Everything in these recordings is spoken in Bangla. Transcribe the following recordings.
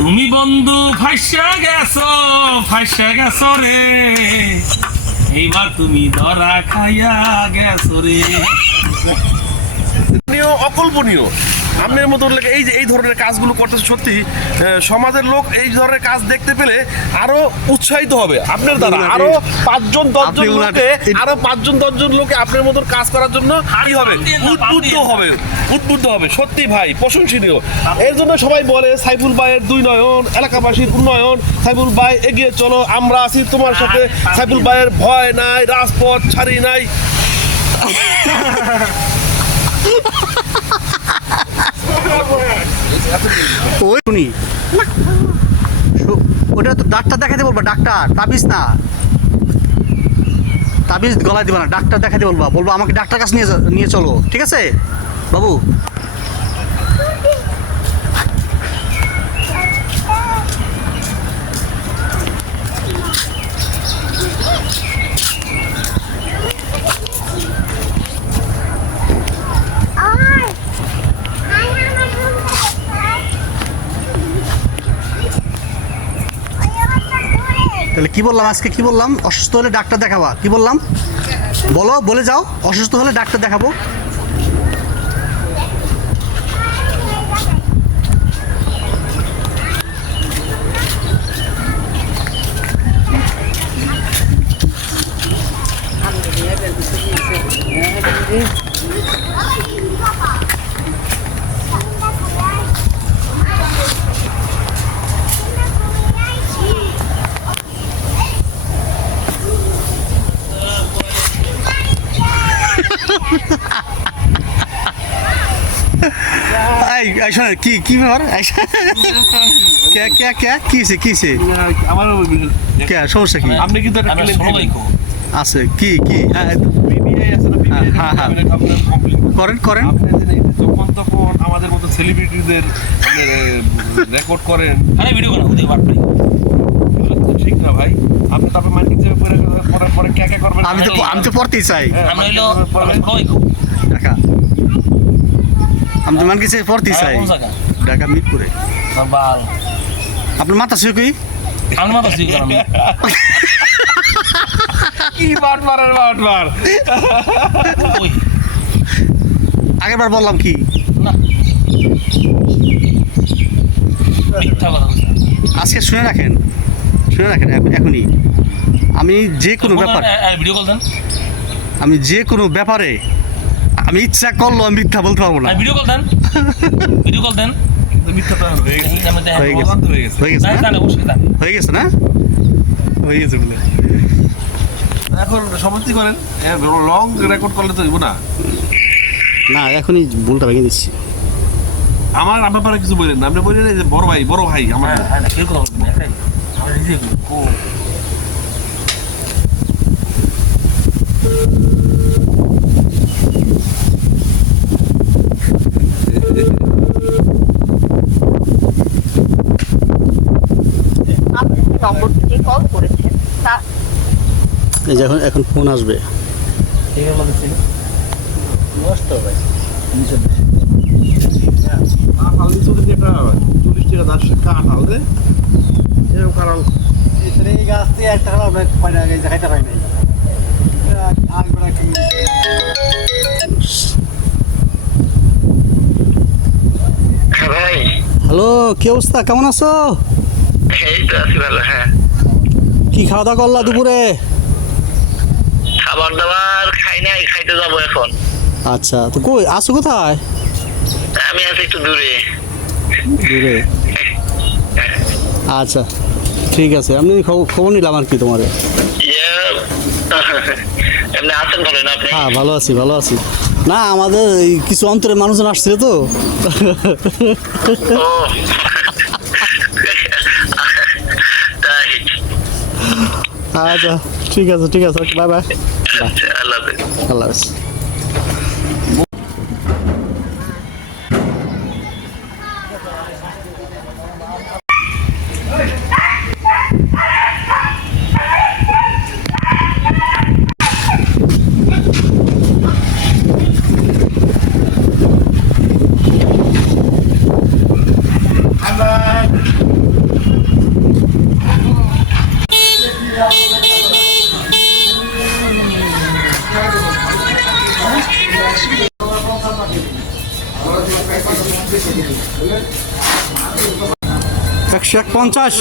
তুমি বন্ধু ফাইসা গেছো রে, এইবার তুমি ধরা খাইয়া গেছো রে। অকল্পনীয় আপনার মতো এই যে এই ধরনের কাজগুলো করতেছে, সত্যি সমাজের লোক এই ধরনের কাজ দেখতে পেলে আরো উৎসাহিত হবে আপনার দ্বারা। আরো 5-10 জন লোকে আপনার মতন কাজ করার জন্য কি হবে, উদ্বুদ্ধ হবে। সত্যি ভাই প্রশংসনীয়। এর জন্য সবাই বলে সাইফুল ভাইয়ের 2 নয়ন, এলাকাবাসীর উন্নয়ন। সাইফুল ভাই এগিয়ে চলো, আমরা আছি তোমার সাথে। সাইফুল ভাইয়ের ভয় নাই, রাজপথ ছাড়ি নাই। ওটা তো ডাক্তার দেখাতে বলবা, ডাক্তার তাবিজ না, তাবিজ গলায় দিবা না, ডাক্তার দেখাতে বলবা আমাকে ডাক্তার কাছে নিয়ে চলো, ঠিক আছে বাবু? তাহলে কি বললাম আজকে, কি বললাম? অসুস্থ হলে ডাক্তার দেখাবা, কি বললাম বলে যাও। অসুস্থ হলে ডাক্তার দেখাবো। কি ব্যাপার? কিসে আমার সমস্যা কি? আপনি কিন্তু আছে কি করেন যখন তখন আমাদের মতো সেলিব্রিটিদের রেকর্ড করেন, ভিডিও করা হতে পারবে ঠিক না ভাই। আপনি তারপরে মাইক পরে কে করবেন? আমি তো পড়তেই চাই। আমরা হইলো ঢাকা, আমি তো মান কিছু পড়তেই চাই। ঢাকা মিরপুরে। আপনার মাথা শুয়ে কই? আমার মাথা শুয়ে করাম কি বাটবার আগের বার বললাম কি না, মিথ্যা কথা। আজকে শুনে রাখেন এখনই। আমি যে কোনো ব্যাপার, ভিডিও কল দেন। আমি যে কোনো ব্যাপারে আমি ইচ্ছা করলো আমি মিথ্যা বলতে পারবো না। ভিডিও কল দেন। মিথ্যা তো হয়ে গেছে না? হয়ে গেছে বলে এখন সমাপ্তি করেন। লং রেকর্ড করলে তো হইব না। এখনই ভুলটা ভেঙে দিচ্ছি। আমার ব্যাপারে কিছু বললেন না, আপনি বললেন যে বড় ভাই আমার। এখন ফোন আসবে। হ্যালো, কি অবস্থা, কেমন আছো? এই তো আছি ভালো। হ্যাঁ, কি খাওয়া দাওয়া করলা দুপুরে? খাবার দাবার খাই নাই, খাইতে যাবো এখন। আচ্ছা, তো কই আছো, কোথায়? আমি আছি একটু দূরে। আচ্ছা ঠিক আছে, আমি খবর নিলাম আর কি তোমার। এমনি আছেন ভালো না আপনি? হ্যাঁ ভালো আছি। না, আমাদের এই কিছু অন্তরের মানুষজন আসছিল তো। ও তাই। আচ্ছা ঠিক আছে, বাই বাই। আল্লাহ হাফেজ। আল্লাহ হাফেজ। 150।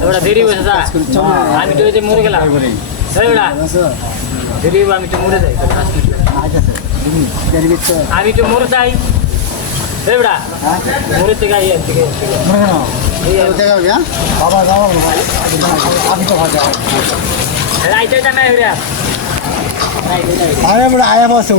এবারে দেরি হয়েছে দা আমি তো এই যে মরে গেলাম এবারে দেরি হবে আমি তো মরে যাই আমি তো মরে যাই এবারে মরে থেকে আই থেকে রাইতে জানা এবারে আয়া বসে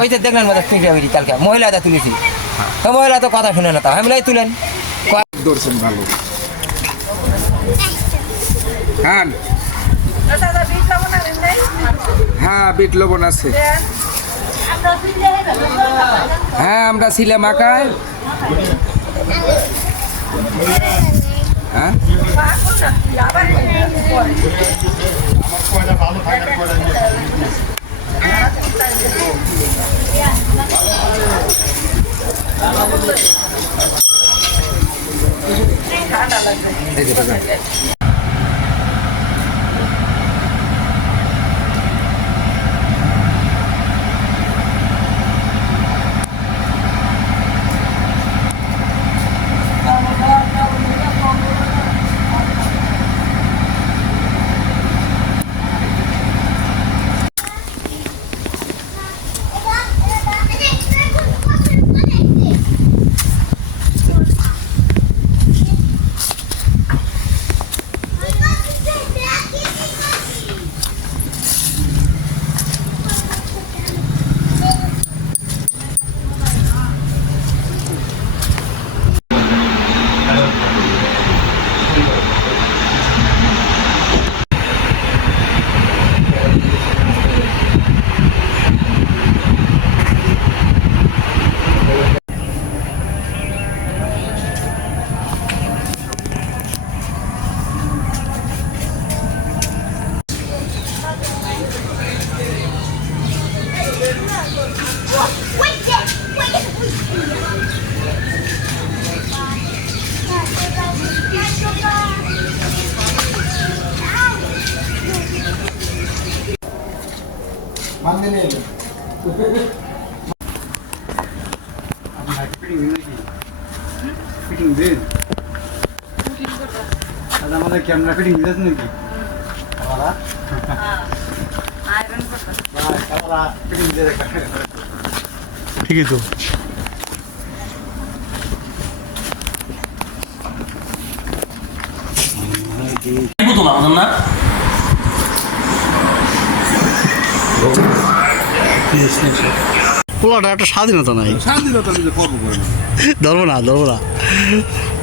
ওই যে দেখলেন মধ্যে ফিরে বেরি কালকে মহিলাটা তুলেছি তো মহিলা তো কথা শুনে না তা আমি তুলেন দর্শন ভালো হ্যাঁ হ্যাঁ বিট লবণ আছে হ্যাঁ আমরা ছিলাম আঁকায় হ্যাঁ আমাদের ক্যামেরা ফিটিং দিয়েছ নাকি ঠিকই তো না পোলাটা একটা স্বাধীনতা নাই স্বাধীনতা নিজে কর্ম করে না। ধরবো না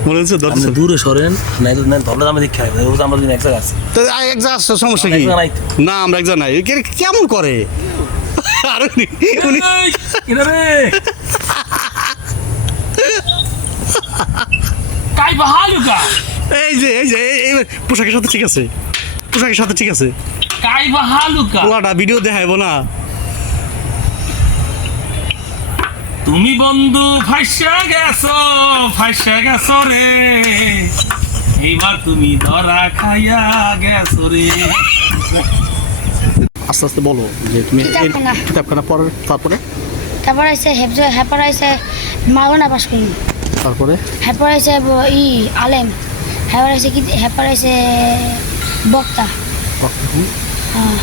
মনে হচ্ছে ধরছে দূরে সরেন নাই তো ধরলে আমি দেখতে হবে আমরা দিন এক জায়গায় আছি তো এক জায়গা আসছে, সমস্যা কি? এক জায়গা নাই তো। না আমরা একজন নাই কেমন করে আর উনি কাই বাহালুকা এই যে এই পোশাকের সাথে ঠিক আছে, পোশাকের সাথে ঠিক আছে। কাই বাহালুকা পোলাটা ভিডিও দেখাইবো না। তুমি বন্ধু ফাইসা গেছো রে, এইবার তুমি ধরা খাইয়া গেছো রে। আস্তে আস্তে বলো যে তুমি কিতাবখানা পড়ো, তারপর আছে হেপার আছে মাওলানা পাস করি, তারপরে হেপার আছে আলেম, হেপার আছে বক্তা। হ্যাঁ